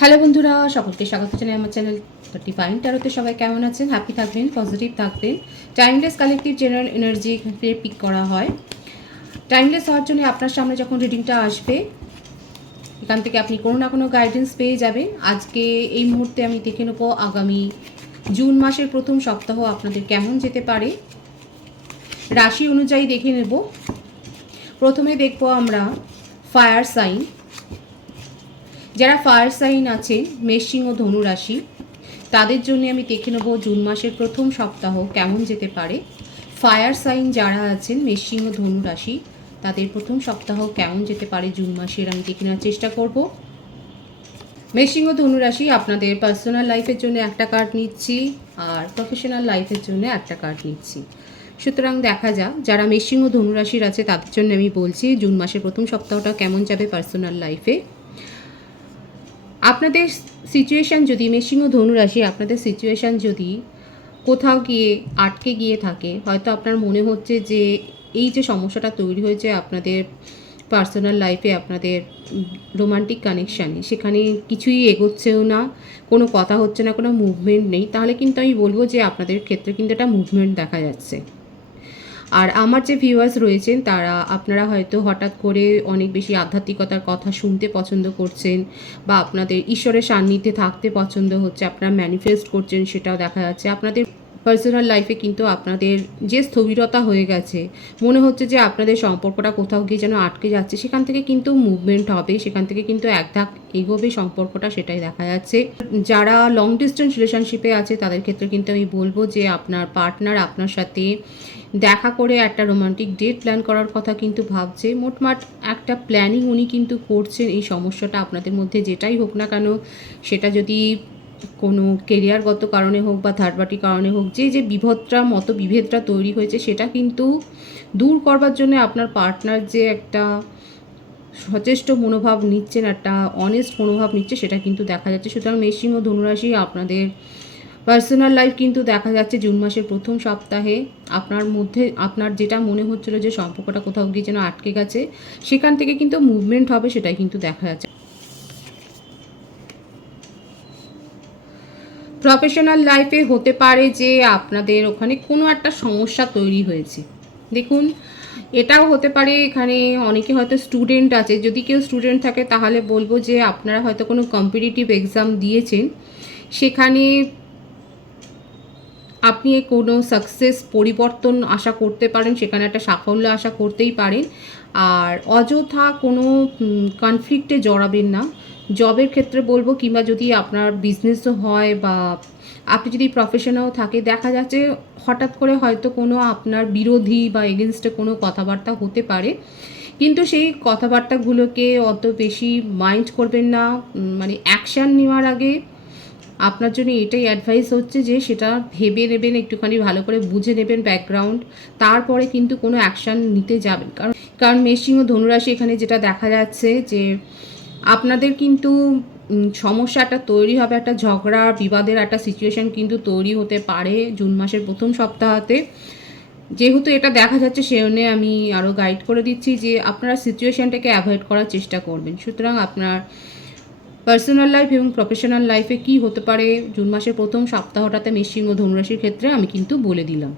Hello বন্ধুরা, সকলকে স্বাগত জানাই আমার চ্যানেল ডিভাইন ট্যারোতে। সবাই কেমন আছেন? হ্যাপি থাকবেন, পজিটিভ থাকবেন। Timeless collective general energy pick করা হয়। টাইমলেস হওয়ার জন্য আপনার সামনে যখন রিডিংটা আসবে, এখান থেকে আপনি কোনো না কোনো গাইডেন্স পেয়ে যাবেন। আজকে এই মুহূর্তে আমি দেখে নেবো আগামী জুন মাসের প্রথম সপ্তাহ আপনাদের কেমন যেতে পারে, রাশি অনুযায়ী দেখে নেব। প্রথমে দেখব আমরা ফায়ার সাইন। যারা ফায়ার সাইন আছে, মেষ সিংহ ধনু রাশি, তাদের জন্য আমি দেখে নেব জুন মাসের প্রথম সপ্তাহ কেমন যেতে পারে। ফায়ার সাইন যারা আছেন মেষ সিংহ ধনু রাশি, তাদের প্রথম সপ্তাহ কেমন যেতে পারে জুন মাসের আমি দেখে নেওয়ার চেষ্টা করব। মেষ সিংহ ধনু রাশি, আপনাদের পার্সোনাল লাইফের জন্য একটা কার্ড নিচ্ছি আর প্রফেশনাল লাইফের জন্য একটা কার্ড নিচ্ছি। সুতরাং দেখা যাক যারা মেষ সিংহ ধনু রাশির আছে তাদের জন্য আমি বলছি জুন মাসের প্রথম সপ্তাহটা কেমন যাবে পার্সোনাল লাইফে। আপনাদের সিচুয়েশান যদি মেষ সিংহ ধনু রাশি, আপনাদের সিচুয়েশান যদি কোথাও গিয়ে আটকে গিয়ে থাকে, হয়তো আপনার মনে হচ্ছে যে এই যে সমস্যাটা তৈরি হয়েছে আপনাদের পার্সোনাল লাইফে, আপনাদের রোমান্টিক কানেকশানে, সেখানে কিছুই এগোচ্ছেও না, কোনো কথা হচ্ছে না, কোনো মুভমেন্ট নেই, তাহলে কিন্তু আমি বলবো যে আপনাদের ক্ষেত্রে কিন্তু একটা মুভমেন্ট দেখা যাচ্ছে। আর আমার যে ভিউয়ার্স রয়েছেন তারা, আপনারা হয়তো হঠাৎ করে অনেক বেশি আধ্যাত্মিকতার কথা শুনতে পছন্দ করছেন, বা আপনাদের ঈশ্বরের সান্নিধ্যে থাকতে পছন্দ হচ্ছে, আপনারা ম্যানিফেস্ট করছেন, সেটাও দেখা যাচ্ছে। আপনাদের পার্সোনাল লাইফে কিন্তু আপনাদের যে স্থবিরতা হয়ে গেছে, মনে হচ্ছে যে আপনাদের সম্পর্কটা কোথাও গিয়ে যেন আটকে যাচ্ছে, সেখান থেকে কিন্তু মুভমেন্ট হবে, সেখান থেকে কিন্তু এক ধাপ এগোবে সম্পর্কটা, সেটাই দেখা যাচ্ছে। যারা লং ডিস্টেন্স রিলেশনশিপে আছে তাদের ক্ষেত্রে কিন্তু আমি বলবো যে আপনার পার্টনার আপনার সাথে দেখা করে একটা রোমান্টিক ডেট প্ল্যান করার কথা কিন্তু ভাবছে। মোটমাট একটা প্ল্যানিং উনি কিন্তু করছেন। এই সমস্যাটা আপনাদের মধ্যে যেটাই হোক না কেন, সেটা যদি কোনো কেরিয়ারগত কারণে হোক বা থার্ড পার্টি কারণে হোক, যে বিভেদটা তৈরি হয়েছে, সেটা কিন্তু দূর করবার জন্য আপনার পার্টনার যে একটা সচেষ্ট মনোভাব নিচ্ছেন, একটা অনেস্ট মনোভাব নিচ্ছে, সেটা কিন্তু দেখা যাচ্ছে। সুতরাং মেষ সিংহ ধনুরাশি, আপনাদের পার্সোনাল লাইফ কিন্তু দেখা যাচ্ছে জুন মাসের প্রথম সপ্তাহে আপনার মধ্যে, আপনার যেটা মনে হচ্ছিল যে সম্পর্কটা কোথাও গিয়ে যেন আটকে গেছে, সেখান থেকে কিন্তু মুভমেন্ট হবে, সেটাই কিন্তু দেখা যাচ্ছে। প্রফেশনাল লাইফে হতে পারে যে আপনাদের ওখানে কোনো একটা সমস্যা তৈরি হয়েছে। দেখুন, এটাও হতে পারে এখানে অনেকে হয়তো স্টুডেন্ট আছে, যদি কেউ স্টুডেন্ট থাকে তাহলে বলবো যে আপনারা হয়তো কোনো কম্পিটিটিভ এক্সাম দিয়েছেন, সেখানে আপনি কোনো সাকসেস পরিবর্তন আশা করতে পারেন, সেখানে একটা সাফল্য আশা করতেই পারেন। আর অযথা কোনো কনফ্লিক্টে জড়াবেন না। জবের ক্ষেত্রে বলবো, কিংবা যদি আপনার বিজনেসও হয় বা আপনি যদি প্রফেশনেও থাকে, দেখা যাচ্ছে হঠাৎ করে হয়তো কোনো আপনার বিরোধী বা এগেনস্টে কোনো কথাবার্তা হতে পারে, কিন্তু সেই কথাবার্তাগুলোকে অত বেশি মাইন্ড করবেন না। মানে অ্যাকশান নেওয়ার আগে আপনার জন্য এটাই অ্যাডভাইস হচ্ছে যে সেটা ভেবে নেবেন, একটুখানি ভালো করে বুঝে নেবেন ব্যাকগ্রাউন্ড, তারপরে কিন্তু কোনো অ্যাকশান নিতে যাবেন। কারণ মেষ সিংহ ধনুরাশি, এখানে যেটা দেখা যাচ্ছে যে আপনাদের কিন্তু সমস্যাটা তৈরি হবে, একটা ঝগড়া বিবাদের একটা সিচুয়েশান কিন্তু তৈরি হতে পারে জুন মাসের প্রথম সপ্তাহতে। যেহেতু এটা দেখা যাচ্ছে, সেজন্য আমি আরও গাইড করে দিচ্ছি যে আপনারা সিচুয়েশানটাকে অ্যাভয়েড করার চেষ্টা করবেন। সুতরাং আপনার পার্সোনাল লাইফ এবং প্রফেশনাল লাইফে কি হতে পারে জুন মাসের প্রথম সপ্তাহটাতে মেষ সিংহ ধনুরাশির ক্ষেত্রে আমি কিন্তু বলে দিলাম।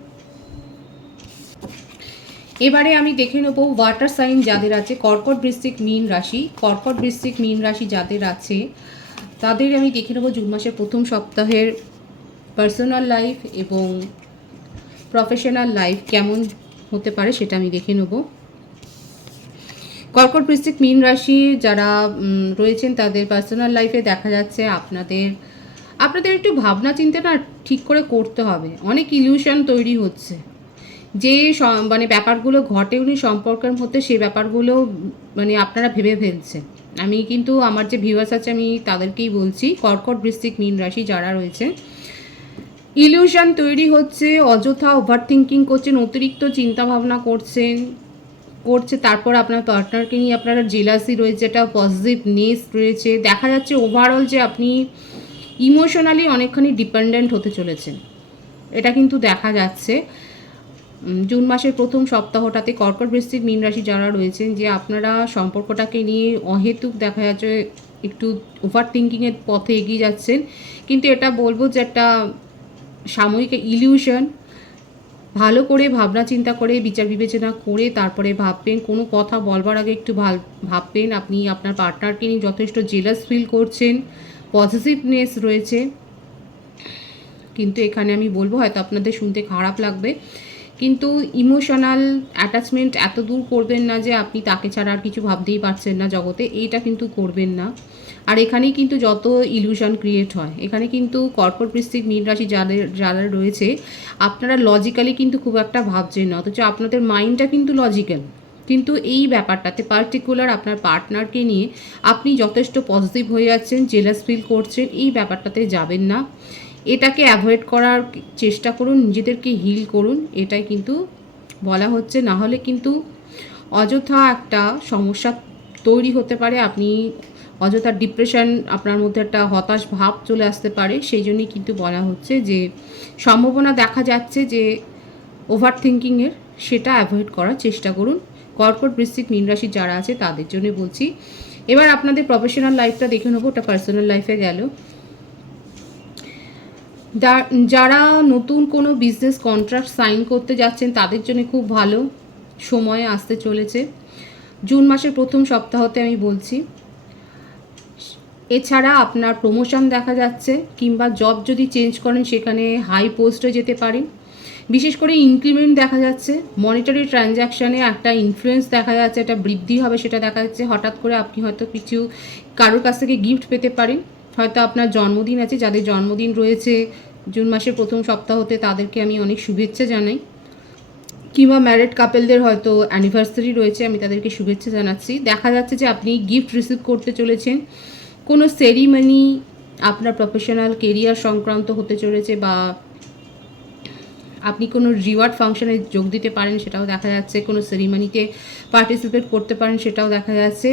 এবারে আমি দেখে নেব ওয়াটার সাইন যাদের আছে, কর্কট বৃশ্চিক মীন রাশি। কর্কট বৃশ্চিক মীন রাশি যাদের আছে তাদের আমি দেখে নেব জুন মাসের প্রথম সপ্তাহের পার্সোনাল লাইফ এবং প্রফেশনাল লাইফ কেমন হতে পারে, সেটা আমি দেখে নেব। কর্কট বৃশ্চিক মীন রাশি যারা রয়েছেন তাদের পার্সোনাল লাইফে দেখা যাচ্ছে আপনাদের একটু ভাবনা চিন্তাটা ঠিক করে করতে হবে। অনেক ইলিউশন তৈরি হচ্ছে, যে মানে ব্যাপারগুলো ঘটে উনি সম্পর্কের মধ্যে, সেই ব্যাপারগুলো মানে আপনারা ভেবে ফেলছেন। আমি কিন্তু আমার যে ভিউয়ার্স আছে আমি তাদেরকেই বলছি, কর্কট বৃশ্চিক মীন রাশি যারা রয়েছে, ইলিউশন তৈরি হচ্ছে, অযথা ওভার থিঙ্কিং করছেন, অতিরিক্ত চিন্তাভাবনা করছে। তারপর আপনার পার্টনারকে নিয়ে আপনারা জেলাসি রয়েছে, একটা পজিটিভনেস রয়েছে, দেখা যাচ্ছে ওভারঅল যে আপনি ইমোশনালি অনেকখানি ডিপেন্ডেন্ট হতে চলেছেন, এটা কিন্তু দেখা যাচ্ছে জুন মাসের প্রথম সপ্তাহটাতে। কর্কট বৃশ্চিক মীন রাশি যারা রয়েছেন, যে আপনারা সম্পর্কটাকে নিয়ে অহেতুক দেখা যাচ্ছে একটু ওভার থিঙ্কিংয়ের পথে এগিয়ে যাচ্ছেন, কিন্তু এটা বলবো যে একটা সাময়িক ইলিউশন। ভালো করে ভাবনা চিন্তা করে বিচার বিবেচনা করে তারপরে ভাববেন, কোনো কথা বলবার আগে একটু ভাববেন। আপনি আপনার পার্টনারকে নিয়ে যথেষ্ট জেলাস ফিল করছেন, পজিটিভনেস রয়েছে, কিন্তু এখানে আমি বলবো হয়তো আপনাদের শুনতে খারাপ লাগবে, কিন্তু ইমোশনাল অ্যাটাচমেন্ট এত দূর করবেন না যে আপনি তাকে ছাড়া আর কিছু ভাবতেই পারছেন না জগতে, এইটা কিন্তু করবেন না। আর এখানেই কিন্তু যত ইলিউশন ক্রিয়েট হয়, এখানে কিন্তু কর্কট বৃশ্চিক মীন রাশি যারা রয়েছে, আপনারা লজিক্যালি কিন্তু খুব একটা ভাবছেন না, অথচ আপনাদের মাইন্ডটা কিন্তু লজিক্যাল, কিন্তু এই ব্যাপারটাতে পার্টিকুলার আপনার পার্টনারকে নিয়ে আপনি যথেষ্ট পজিটিভ হয়ে যাচ্ছেন, জেলাস ফিল করছেন, এই ব্যাপারটাতে যাবেন না। এটাকে অ্যাভয়েড করার চেষ্টা করুন, নিজেদেরকে হিল করুন, এটাই কিন্তু বলা হচ্ছে। না হলে কিন্তু অযথা একটা সমস্যা তৈরি হতে পারে, আপনি অযথা ডিপ্রেশন, আপনার মধ্যে একটা হতাশ ভাব চলে আসতে পারে। সেই জন্যই কিন্তু বলা হচ্ছে যে সম্ভাবনা দেখা যাচ্ছে যে ওভার থিঙ্কিংয়ের, সেটা অ্যাভয়েড করার চেষ্টা করুন। কর্কট বৃশ্চিক মীন রাশি যারা আছে তাদের জন্য বলছি। এবার আপনাদের প্রফেশনাল লাইফটা দেখে নেবো, ওটা পার্সোনাল লাইফে গেল। যারা নতুন কোনো বিজনেস কন্ট্রাক্ট সাইন করতে যাচ্ছেন তাদের জন্য খুব ভালো সময় আসতে চলেছে, জুন মাসের প্রথম সপ্তাহতে আমি বলছি। এছাড়া আপনার প্রমোশন দেখা যাচ্ছে, কিংবা জব যদি চেঞ্জ করেন সেখানে হাই পোস্টে যেতে পারেন। বিশেষ করে ইনক্রিমেন্ট দেখা যাচ্ছে, মনিটারি ট্রানজ্যাকশানে একটা ইনফ্লুয়েন্স দেখা যাচ্ছে, একটা বৃদ্ধি হবে সেটা দেখা যাচ্ছে। হঠাৎ করে আপনি হয়তো কিছু কারোর কাছ থেকে গিফট পেতে পারেন, হয়তো আপনার জন্মদিন আছে, যাদের জন্মদিন রয়েছে জুন মাসের প্রথম সপ্তাহতে তাদেরকে আমি অনেক শুভেচ্ছা জানাই, কিংবা ম্যারিড কাপেলদের হয়তো অ্যানিভার্সারি রয়েছে, আমি তাদেরকে শুভেচ্ছা জানাচ্ছি। দেখা যাচ্ছে যে আপনি গিফট রিসিভ করতে চলেছেন, কোনো সেরিমনি আপনার প্রফেশনাল কেরিয়ার সংক্রান্ত হতে চলেছে, বা আপনি কোনো রিওয়ার্ড ফাংশনে যোগ দিতে পারেন সেটাও দেখা যাচ্ছে, কোনো সেরিমনিতে পার্টিসিপেট করতে পারেন সেটাও দেখা যাচ্ছে।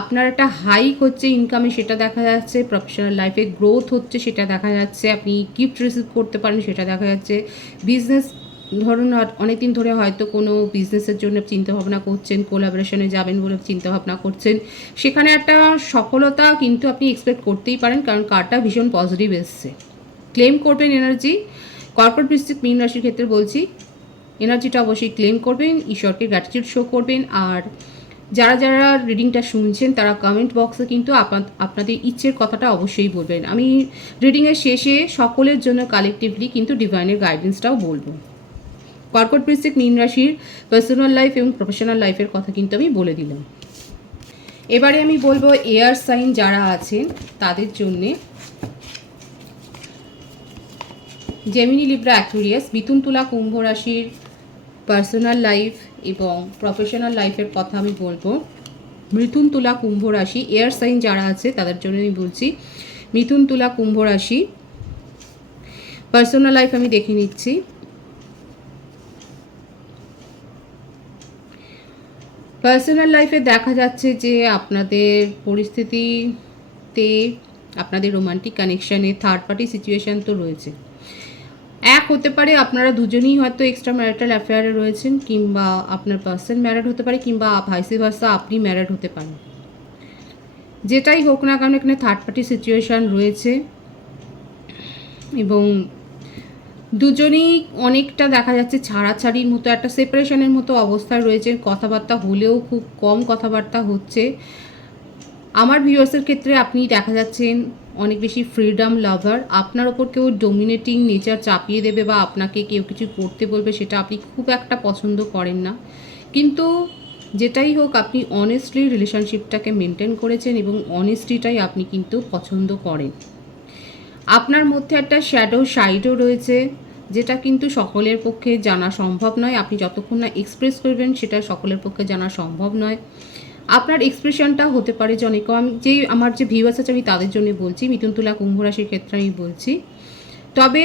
আপনার একটা হাইক হচ্ছে ইনকামে সেটা দেখা যাচ্ছে, প্রফেশনাল লাইফে গ্রোথ হচ্ছে সেটা দেখা যাচ্ছে, আপনি গিফট রিসিভ করতে পারেন সেটা দেখা যাচ্ছে। বিজনেস ধরুন অনেকদিন ধরে হয়তো কোনো বিজনেসের জন্য চিন্তাভাবনা করছেন, কোলাবোরেশনে যাবেন বলে চিন্তাভাবনা করছেন, সেখানে একটা সফলতা কিন্তু আপনি এক্সপেক্ট করতেই পারেন, কারণ কার্ডটা ভীষণ পজিটিভ এসছে। ক্লেম করবেন এনার্জি, কর্কট বৃশ্চিক মীন রাশির ক্ষেত্রে বলছি, এনার্জিটা অবশ্যই ক্লেম করবেন, ঈশ্বরকে গ্র্যাটিটিউড শো করবেন। আর যারা যারা রিডিংটা শুনছেন তারা কমেন্ট বক্সে কিন্তু আপনাদের ইচ্ছের কথাটা অবশ্যই বলবেন। আমি রিডিংয়ের শেষে সকলের জন্য কালেকটিভলি কিন্তু ডিভাইনের গাইডেন্সটাও বলবো। কর্কট বৃশ্চিক মীন রাশির পার্সোনাল লাইফ এবং প্রফেশনাল লাইফের কথা কিন্তু আমি বলে দিলাম। এবারে আমি বলবো এয়ার সাইন যারা আছেন তাদের জন্যে, জেমিনি, লিব্রা, অ্যাকুয়ারিয়াস, মিথুন, তুলা, কুম্ভ রাশির পার্সোনাল লাইফ এবং প্রফেশনাল লাইফের কথা আমি বলবো। মিথুন, তুলা, কুম্ভ রাশি এয়ার সাইন যারা আছে তাদের জন্য আমি বলছি। মিথুন, তুলা, কুম্ভ রাশি পার্সোনাল লাইফ আমি দেখে নিচ্ছি। পার্সোনাল লাইফে দেখা যাচ্ছে যে আপনাদের পরিস্থিতিতে, আপনাদের রোমান্টিক কানেকশানে থার্ড পার্টি সিচুয়েশান তো রয়েছে। এক হতে পারে আপনারা দুজনেই হয়তো এক্সট্রা ম্যারিটাল অ্যাফেয়ারে রয়েছেন, কিংবা আপনার পার্সন ম্যারিড হতে পারে, কিংবা ভাইসি ভার্সা আপনি ম্যারিড হতে পারেন। যেটাই হোক না কেন এখানে থার্ড পার্টি সিচুয়েশান রয়েছে, এবং দুজনেই অনেকটা দেখা যাচ্ছে ছাড়াছাড়ির মতো, একটা সেপারেশনের মতো অবস্থায় রয়েছে। কথাবার্তা হলেও খুব কম কথাবার্তা হচ্ছে। আমার ভিউয়ার্সের ক্ষেত্রে আপনি দেখা যাচ্ছেন অনেক বেশি ফ্রিডম লাভার, আপনার ওপর কেউ ডোমিনেটিং নেচার চাপিয়ে দেবে বা আপনাকে কেউ কিছু করতে বলবে সেটা আপনি খুব একটা পছন্দ করেন না, কিন্তু যেটাই হোক আপনি অনেস্টলি রিলেশনশিপটাকে মেনটেন করেছেন এবং অনেস্টিটাই আপনি কিন্তু পছন্দ করেন। আপনার মধ্যে একটা শ্যাডো সাইডও রয়েছে, যেটা কিন্তু সকলের পক্ষে জানা সম্ভব নয়। আপনি যতক্ষণ না এক্সপ্রেস করবেন সেটা সকলের পক্ষে জানা সম্ভব নয়। আপনার এক্সপ্রেশনটা হতে পারে যে অনেক, আমি আমার যে ভিউয়ার্স আছে আমি তাদের জন্য বলছি, মিথুন, তুলা, কুম্ভ রাশির ক্ষেত্রে আমি বলছি। তবে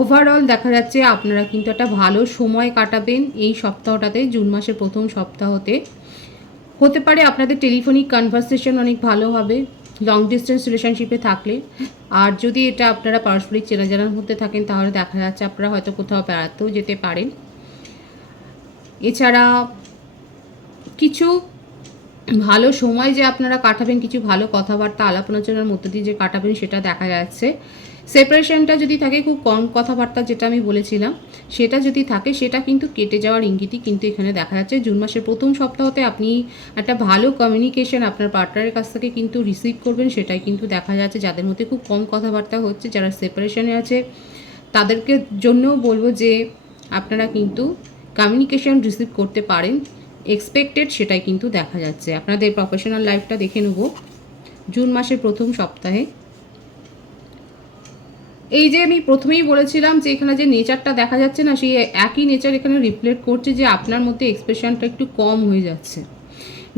ওভারঅল দেখা যাচ্ছে আপনারা কিন্তু একটা ভালো সময় কাটাবেন এই সপ্তাহটাতে, জুন মাসের প্রথম সপ্তাহতে। হতে পারে আপনাদের টেলিফোনিক কনভারসেশন অনেক ভালো হবে লং ডিস্টেন্স রিলেশনশিপে থাকলে। আর যদি এটা আপনারা পারস্পরিক চেনা জানার মধ্যে থাকেন তাহলে দেখা যাচ্ছে আপনারা হয়তো কোথাও বেড়াতেও যেতে পারেন। এছাড়া কিছু ভালো সময় যে আপনারা কাটাবেন, কিছু ভালো কথাবার্তা আলাপ আলোচনার মধ্যে দিয়ে যে কাটাবেন সেটা দেখা যাচ্ছে। সেপারেশনটা যদি থাকে, খুব কম কথাবার্তা যেটা আমি বলেছিলাম, সেটা যদি থাকে সেটা কিন্তু কেটে যাওয়ার ইঙ্গিতই কিন্তু এখানে দেখা যাচ্ছে। জুন মাসের প্রথম সপ্তাহতে আপনি একটা ভালো কমিউনিকেশন আপনার পার্টনারের কাছ থেকে কিন্তু রিসিভ করবেন, সেটাই কিন্তু দেখা যাচ্ছে। যাদের মধ্যে খুব কম কথাবার্তা হচ্ছে, যারা সেপারেশনে আছে, তাদেরকে জন্যও বলবো যে আপনারা কিন্তু কমিউনিকেশন রিসিভ করতে পারেন, এক্সপেক্টেড সেটাই কিন্তু দেখা যাচ্ছে। আপনাদের প্রফেশনাল লাইফটা দেখে নেব জুন মাসের প্রথম সপ্তাহে। এই যে আমি প্রথমেই বলেছিলাম যে এখানে যে নেচারটা দেখা যাচ্ছে না, সেই একই নেচার এখানে রিফ্লেক্ট করছে যে আপনার মধ্যে এক্সপ্রেশনটা একটু কম হয়ে যাচ্ছে,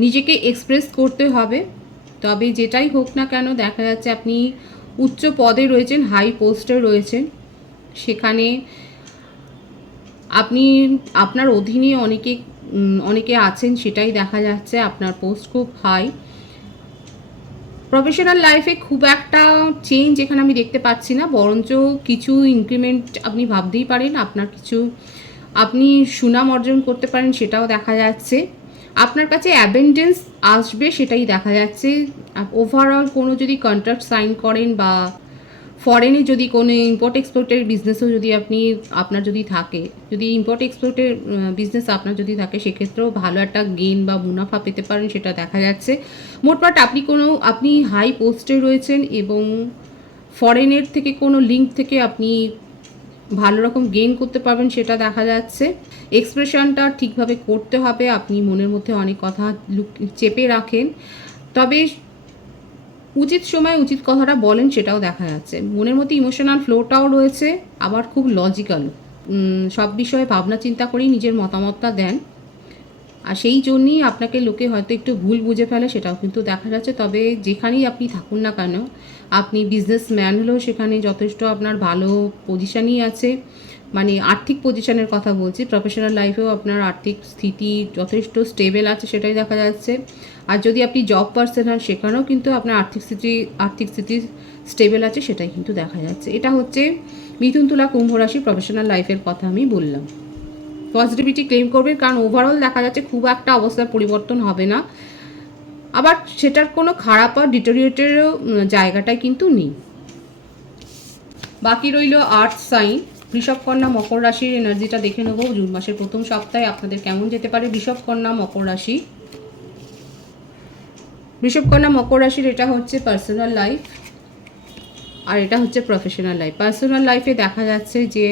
নিজেকে এক্সপ্রেস করতে হবে। তবে যেটাই হোক না কেন, দেখা যাচ্ছে আপনি উচ্চ পদে রয়েছেন, হাই পোস্টে রয়েছেন, সেখানে আপনি আপনার অধীনে অনেকে আছেন, সেটাই দেখা যাচ্ছে। আপনার পোস্ট খুব হাই। প্রফেশনাল লাইফে খুব একটা চেঞ্জ এখানে আমি দেখতে পাচ্ছি না, বরঞ্চ কিছু ইনক্রিমেন্ট আপনি ভাবতেই পারেন, আপনার কিছু আপনি সুনাম অর্জন করতে পারেন, সেটাও দেখা যাচ্ছে। আপনার কাছে অ্যাবেন্ডেন্স আসবে, সেটাই দেখা যাচ্ছে। ওভারঅল কোনো যদি কন্ট্রাক্ট সাইন করেন বা ফরেনে যদি কোনো ইম্পোর্ট এক্সপোর্টের বিজনেসও যদি আপনার যদি থাকে, যদি ইম্পোর্ট এক্সপোর্টের বিজনেস আপনার যদি থাকে, সেক্ষেত্রেও ভালো একটা গেইন বা মুনাফা পেতে পারেন, সেটা দেখা যাচ্ছে। মোটমাট আপনি হাই পোস্টে রয়েছেন এবং ফরেনের থেকে কোনো লিঙ্ক থেকে আপনি ভালো রকম গেইন করতে পারবেন, সেটা দেখা যাচ্ছে। এক্সপ্রেশনটা ঠিকভাবে করতে হবে, আপনি মনের মধ্যে অনেক কথা চেপে রাখেন, তবে উচিত সময় উচিত কথাটা বলেন, সেটাও দেখা যাচ্ছে। মনের মধ্যে ইমোশনাল ফ্লোটাও রয়েছে, আবার খুব লজিক্যাল, সব বিষয়ে ভাবনা চিন্তা করেই নিজের মতামতটা দেন, আর সেই জন্যই আপনাকে লোকে হয়তো একটু ভুল বুঝে ফেলে, সেটাও কিন্তু দেখা যাচ্ছে। তবে যেখানেই আপনি থাকুন না কেন, আপনি বিজনেসম্যান হলেও সেখানে যথেষ্ট আপনার ভালো পজিশানই আছে, মানে আর্থিক পজিশনের কথা বলছি। প্রফেশনাল লাইফেও আপনার আর্থিক স্থিতি যথেষ্ট স্টেবল আছে, সেটাই দেখা যাচ্ছে। আর যদি আপনি জব পার্সন হন, সেখানেও কিন্তু আপনার আর্থিক স্থিতি স্টেবল আছে, সেটাই কিন্তু দেখা যাচ্ছে। এটা হচ্ছে মিথুন, তুলা, কুম্ভ রাশি প্রফেশনাল লাইফের কথা আমি বললাম। পজিটিভিটি ক্লেম করবেন, কারণ ওভারঅল দেখা যাচ্ছে খুব একটা অবস্থার পরিবর্তন হবে না, আবার সেটার কোনো খারাপ আর ডিটোরিয়েটেরও জায়গাটাই কিন্তু নেই। বাকি রইল আর্থ সাইন, বৃষভ, কন্যা, মকর রাশির এনার্জিটা দেখে নেব জুন মাসের প্রথম সপ্তাহে আপনাদের কেমন যেতে পারে। বৃষভ, কন্যা, মকর রাশি। বৃষভ, কন্যা, মকর রাশির এটা হচ্ছে পার্সোনাল লাইফ, আর এটা হচ্ছে প্রফেশনাল লাইফ। পার্সোনাল লাইফে দেখা যাচ্ছে যে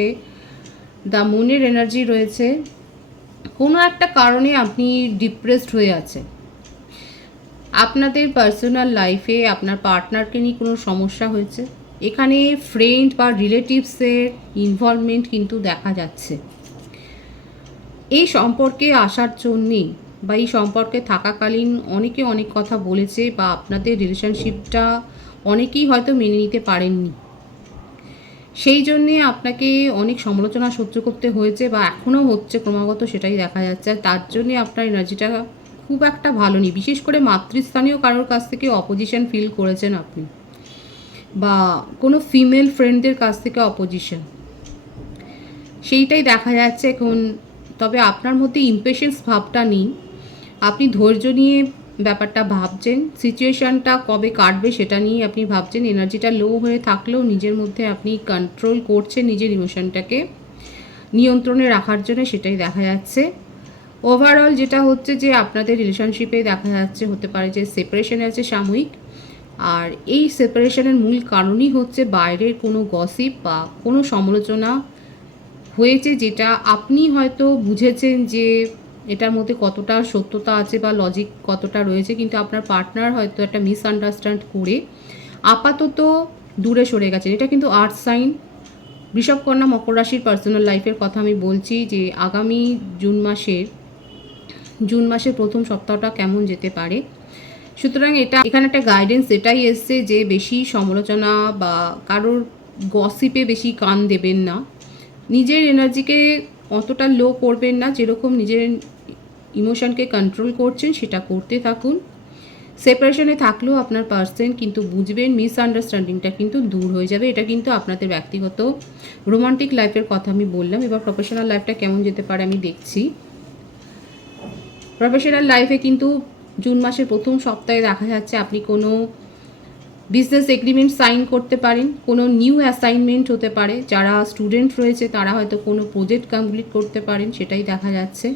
দ্য মুনের এনার্জি রয়েছে, কোনো একটা কারণে আপনি ডিপ্রেসড হয়ে আছেন। আপনাদের পার্সোনাল লাইফে আপনার পার্টনারকে নিয়ে কোনো সমস্যা হয়েছে, এখানে ফ্রেন্ড বা রিলেটিভসের ইনভলভমেন্ট কিন্তু দেখা যাচ্ছে। এই সম্পর্কে আসার জন্যে বা এই সম্পর্কে থাকাকালীন অনেকে অনেক কথা বলেছে, বা আপনাদের রিলেশনশিপটা অনেকেই হয়তো মেনে নিতে পারেননি, সেই জন্যে আপনাকে অনেক সমালোচনা সহ্য করতে হয়েছে, বা এখনও হচ্ছে ক্রমাগত, সেটাই দেখা যাচ্ছে। আর তার জন্যে আপনার এনার্জিটা খুব একটা ভালো নেই, বিশেষ করে মাতৃস্থানীয় কারোর কাছ থেকে অপোজিশন ফিল করেছেন আপনি, বা কোনো ফিমেল ফ্রেন্ডদের কাছ থেকে অপোজিশন, সেইটাই দেখা যাচ্ছে এখন। তবে আপনার মধ্যে ইমপেশেন্স ভাবটা নেই, আপনি ধৈর্য নিয়ে ব্যাপারটা ভাবছেন, সিচুয়েশানটা কবে কাটবে সেটা নিয়ে আপনি ভাবছেন। এনার্জিটা লো হয়ে থাকলেও নিজের মধ্যে আপনি কন্ট্রোল করছেন নিজের ইমোশনটাকে নিয়ন্ত্রণে রাখার জন্য, সেটাই দেখা যাচ্ছে। ওভারঅল যেটা হচ্ছে যে আপনাদের রিলেশনশিপে দেখা যাচ্ছে হতে পারে যে সেপারেশনে আছে সাময়িক, আর এই সেপারেশনের মূল কারণই হচ্ছে বাইরের কোনো গসিপ বা কোনো সমালোচনা হয়েছে, যেটা আপনি হয়তো বুঝেছেন যে এটার মধ্যে কতটা সত্যতা আছে বা লজিক কতটা রয়েছে, কিন্তু আপনার পার্টনার হয়তো একটা মিসআন্ডারস্ট্যান্ড করে আপাতত দূরে সরে গেছেন। এটা কিন্তু আর্থ সাইন। বৃষভ, কন্যা, মকর রাশির পার্সোনাল লাইফের কথা আমি বলছি যে আগামী জুন মাসের প্রথম সপ্তাহটা কেমন যেতে পারে। সুতরাং এখানে একটা গাইডেন্স এটাই এসছে যে বেশি সমালোচনা বা কারোর গসিপে বেশি কান দেবেন না, নিজের এনার্জিকে অতটা লো করবেন না, যেরকম নিজের ইমোশনকে কন্ট্রোল করছেন সেটা করতে থাকুন। সেপারেশনে থাকলেও আপনার পার্সন কিন্তু বুঝবেন, মিসআন্ডারস্ট্যান্ডিংটা কিন্তু দূর হয়ে যাবে। এটা কিন্তু আপনাদের ব্যক্তিগত রোমান্টিক লাইফের কথা আমি বললাম। এবার প্রফেশনাল লাইফটা কেমন যেতে পারে আমি দেখছি। প্রফেশনাল লাইফে কিন্তু জুন মাসের প্রথম সপ্তাহে দেখা যাচ্ছে আপনি কোনো বিজনেস এগ্রিমেন্ট সাইন করতে পারেন, কোনো নিউ অ্যাসাইনমেন্ট হতে পারে, যারা স্টুডেন্ট রয়েছে তারা হয়তো কোনো প্রজেক্ট কমপ্লিট করতে পারেন, সেটাই দেখা যাচ্ছে।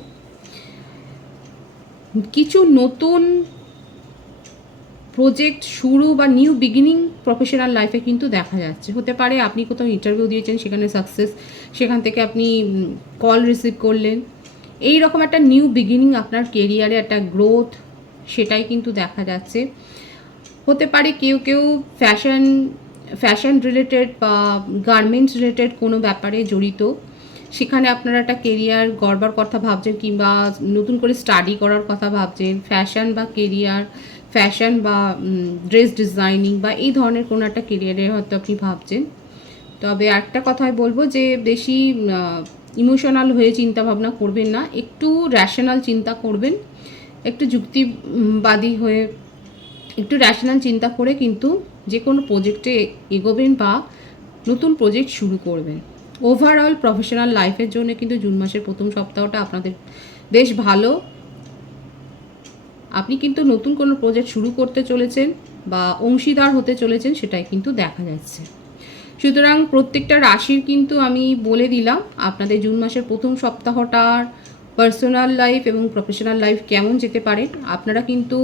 কিছু নতুন প্রজেক্ট শুরু বা নিউ বিগিনিং প্রফেশনাল লাইফে কিন্তু দেখা যাচ্ছে। হতে পারে আপনি কোথাও ইন্টারভিউ দিয়েছেন, সেখানে সাকসেস, সেখান থেকে আপনি কল রিসিভ করলেন, এই রকম একটা নিউ বিগিনিং আপনার কেরিয়ারে একটা গ্রোথ, সেটাই কিন্তু দেখা যাচ্ছে। হতে পারে কেউ কেউ ফ্যাশন রিলেটেড বা গার্মেন্টস রিলেটেড কোনো ব্যাপারে জড়িত, সেখানে আপনারা একটা কেরিয়ার গড়বার কথা ভাবছেন, কিংবা নতুন করে স্টাডি করার কথা ভাবছেন, ফ্যাশন বা কেরিয়ার, ফ্যাশন বা ড্রেস ডিজাইনিং বা এই ধরনের কোনো একটা কেরিয়ারে হয়তো আপনি ভাবছেন। তবে একটা কথাই বলবো যে বেশি ইমোশনাল হয়ে চিন্তা ভাবনা করবেন না, একটু র্যাশনাল চিন্তা করবেন, একটু যুক্তিবাদী হয়ে একটু র্যাশনাল চিন্তা করে কিন্তু যে কোনো প্রজেক্টে এগোবেন বা নতুন প্রজেক্ট শুরু করবেন। ওভারঅল প্রফেশনাল লাইফের জন্য কিন্তু জুন মাসের প্রথম সপ্তাহটা আপনাদের বেশ ভালো। আপনি কিন্তু নতুন কোনো প্রজেক্ট শুরু করতে চলেছেন বা অংশীদার হতে চলেছেন, সেটাই কিন্তু দেখা যাচ্ছে। সুতরাং প্রত্যেকটা রাশির কিন্তু আমি বলে দিলাম আপনাদের জুন মাসের প্রথম সপ্তাহটার পার্সোনাল লাইফ এবং প্রফেশনাল লাইফ কেমন যেতে পারে। আপনারা কিন্তু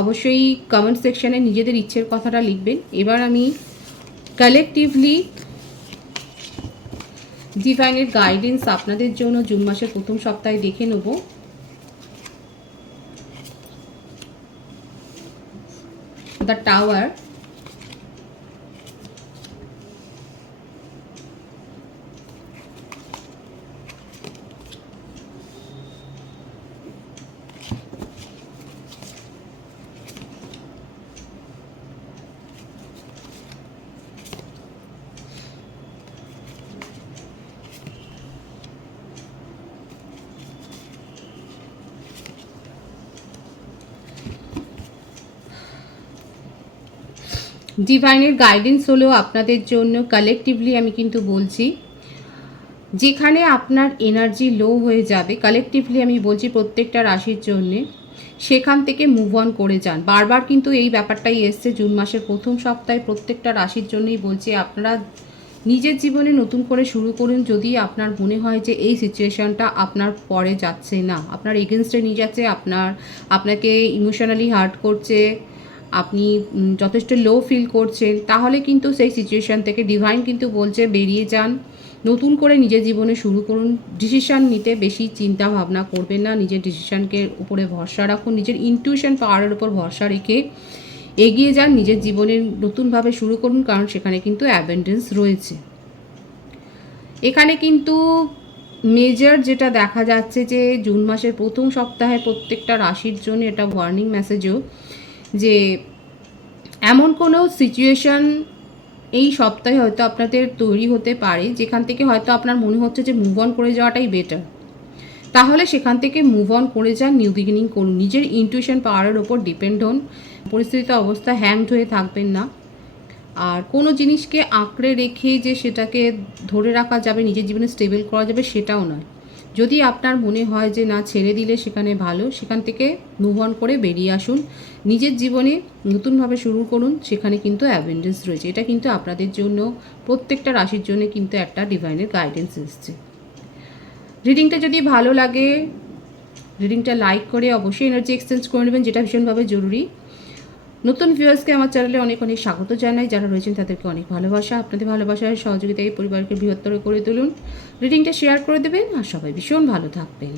অবশ্যই কমেন্ট সেকশানে নিজেদের ইচ্ছের কথাটা লিখবেন। এবার আমি কালেকটিভলি ডিভাইনের গাইডেন্স আপনাদের জন্য জুন মাসের প্রথম সপ্তাহে দেখে নেব। দ্য টাওয়ার, ডিভাইনের গাইডেন্স হলো আপনাদের জন্য কালেকটিভলি, আমি কিন্তু বলছি যেখানে আপনার এনার্জি লো হয়ে যাবে, কালেকটিভলি আমি বলছি প্রত্যেকটা রাশির জন্যে, সেখান থেকে মুভ অন করে যান। বারবার কিন্তু এই ব্যাপারটাই এসছে জুন মাসের প্রথম সপ্তাহে প্রত্যেকটা রাশির জন্যই বলছি, আপনারা নিজের জীবনে নতুন করে শুরু করুন। যদি আপনার মনে হয় যে এই সিচুয়েশানটা আপনার পরে যাচ্ছে না, আপনার এগেনস্টে নিয়ে যাচ্ছে, আপনাকে ইমোশনালি হার্ট করছে, আপনি যথেষ্ট লো ফিল করছেন, তাহলে কিন্তু সেই সিচুয়েশান থেকে ডিভাইন কিন্তু বলছে বেরিয়ে যান, নতুন করে নিজের জীবনে শুরু করুন। ডিসিশান নিতে বেশি চিন্তা ভাবনা করবেন না, নিজের ডিসিশানকে উপরে ভরসা রাখুন, নিজের ইনটিউশন পাওয়ারের উপর ভরসা রেখে এগিয়ে যান, নিজের জীবনে নতুনভাবে শুরু করুন, কারণ সেখানে কিন্তু অ্যাবেন্ডেন্স রয়েছে। এখানে কিন্তু মেজর যেটা দেখা যাচ্ছে যে জুন মাসের প্রথম সপ্তাহে প্রত্যেকটা রাশির জন্য এটা ওয়ার্নিং মেসেজও, যে এমন কোনো সিচুয়েশান এই সপ্তাহে হয়তো আপনাদের তৈরি হতে পারে যেখান থেকে হয়তো আপনার মনে হচ্ছে যে মুভ অন করে যাওয়াটাই বেটার। তাহলে সেখান থেকে মুভ অন করে যান, নিউ বিগিনিং করুন, নিজের ইনটিউশন পাওয়ারের ওপর ডিপেন্ড হন, পরিস্থিতিতে অবস্থা হ্যাংড হয়ে থাকবেন না। আর কোনো জিনিসকে আঁকড়ে রেখে যে সেটাকে ধরে রাখা যাবে, নিজের জীবনে স্টেবল করা যাবে, সেটাও নয়। যদি আপনার মনে হয় যে না ছেড়ে দিলে সেখানে ভালো, সেখান থেকে মুভ অন করে বেরিয়ে আসুন, নিজের জীবনে নতুনভাবে শুরু করুন, সেখানে কিন্তু অ্যাবেন্ডেন্স রয়েছে। এটা কিন্তু আপনাদের জন্য প্রত্যেকটা রাশির জন্য কিন্তু একটা ডিভাইনের গাইডেন্স এসছে। রিডিংটা যদি ভালো লাগে রিডিংটা লাইক করে অবশ্যই এনার্জি এক্সচেঞ্জ করে নেবেন, যেটা ভীষণভাবে জরুরি। নতুন ভিউয়ার্সকে আমার চ্যানেলে অনেক অনেক স্বাগত জানাই, যারা রয়েছেন তাদেরকে অনেক ভালোবাসা। আপনাদের ভালোবাসার সহযোগিতায় পরিবারকে বৃহত্তর করে তুলুন। রিডিংটা শেয়ার করে দেবেন আর সবাই ভীষণ ভালো থাকবেন।